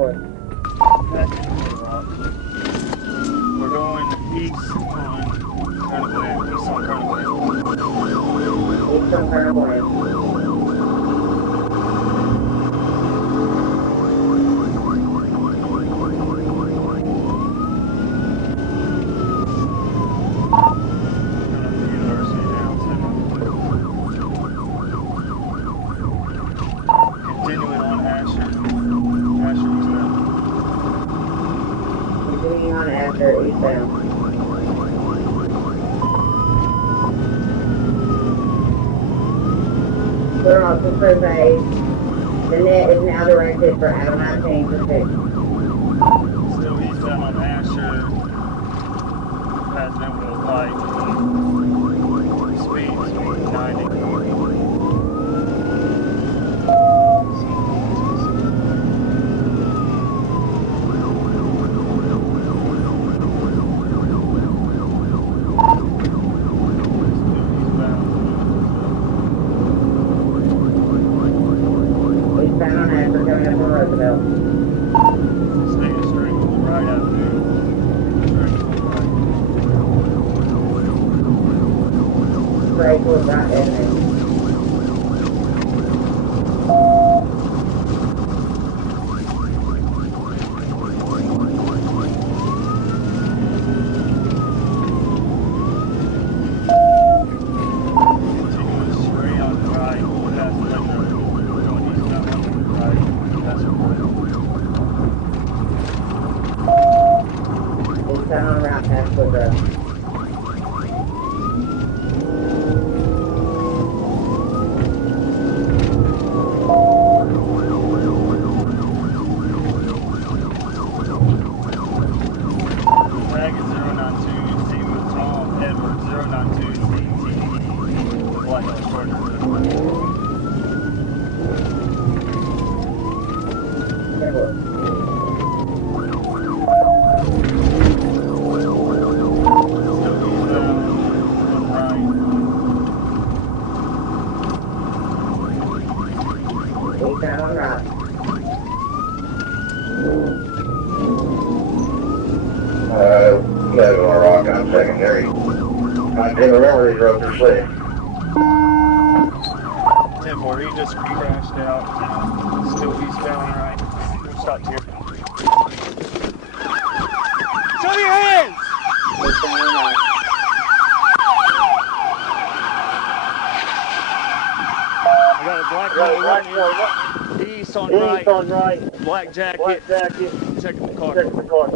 We're going east on Carnivore, east on Carnivore. East on Carnivore. Continuing on Asher. Asher eastbound. Continuing on Asher eastbound. We're off the survey. The net is now directed for Adam 19 pursuit. Still eastbound on Asher. Passing over those lights. Speed 90. Eastbound on Asher coming up from Roosevelt. Staying straight with the right avenue. Straight towards right avenue. Continuing straight on the right. Past the left. Going eastbound on the right. Past the left. Eastbound on the right past the road. Flag is 092, C with Tom, Edward 092, CT, the Black House Charger. Eastbound on the right. Got on a rock on secondary. I can't remember these roads are slick. 10-4, he just crashed out. Still eastbound right. We'll stop here. Show your hands! Eastbound on the right. I got a black boy running. East on right. East on right. Black jacket. Black jacket. Checking the car. Check the car.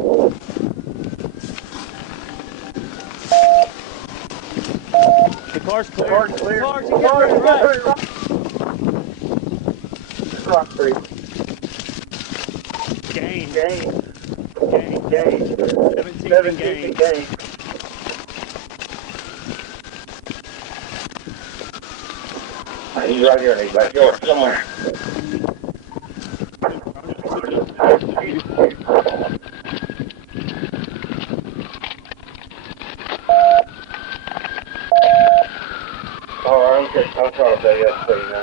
The car's clear. Car's clear. Cars, you get ready, right. Cross Street. Gain. Gain. Gain. Gain. 17 gain. Gain. He's right here in his backyard somewhere. Alright, okay. I'll try to tell you that for you now.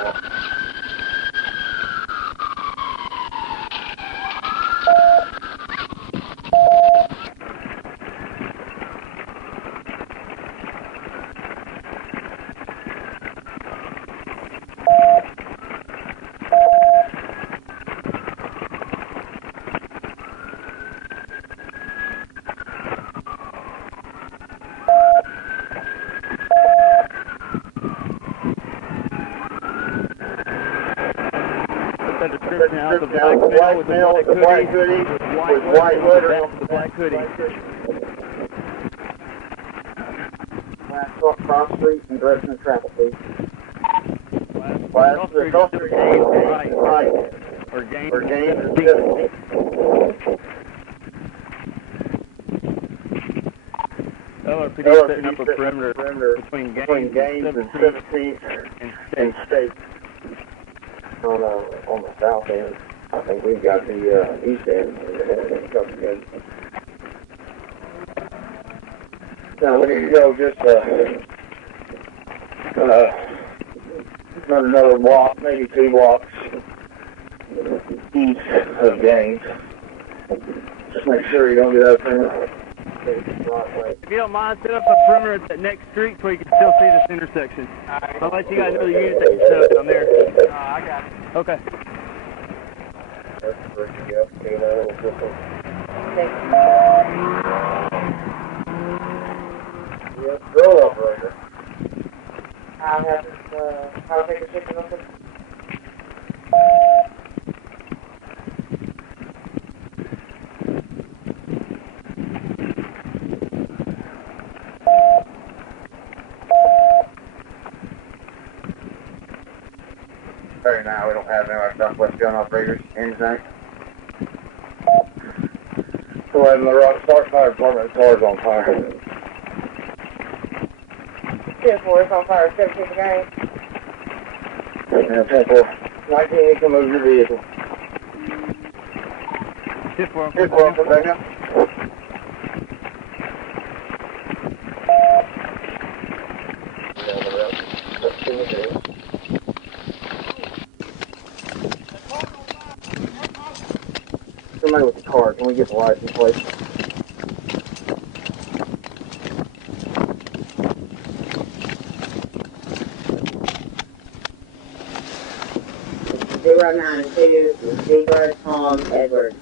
The description out the black male with the black hoodie with white lettering on the black hoodie. Last cross street and direction of traffic, please. Cross street is gain right. Right. Or gain. Or gain or 50. LRPD setting up a perimeter between gains and and 17th and state. On the south end, I think we've got the east end. Now we need to go just another walk, maybe 2 walks east of Gaines. Just make sure you don't get out there. If you don't mind, set up a perimeter at that next street so you can still see this intersection. I'll let you guys know the unit that you set up down there. I got it. Okay. Drill operator. I'll have this, I'll take a picture of it. Right now, we don't have any of our Southwest gun operators in tonight. Go ahead and the rock start fire department car's on fire. 10-4 is on fire, 17 again. Yeah, 10-4. 19, you can move your vehicle. 10-4. 10-4, put back up. Somebody with the car, can we get the license plate? Zero 92, Jacob Byrd, Tom, Edward.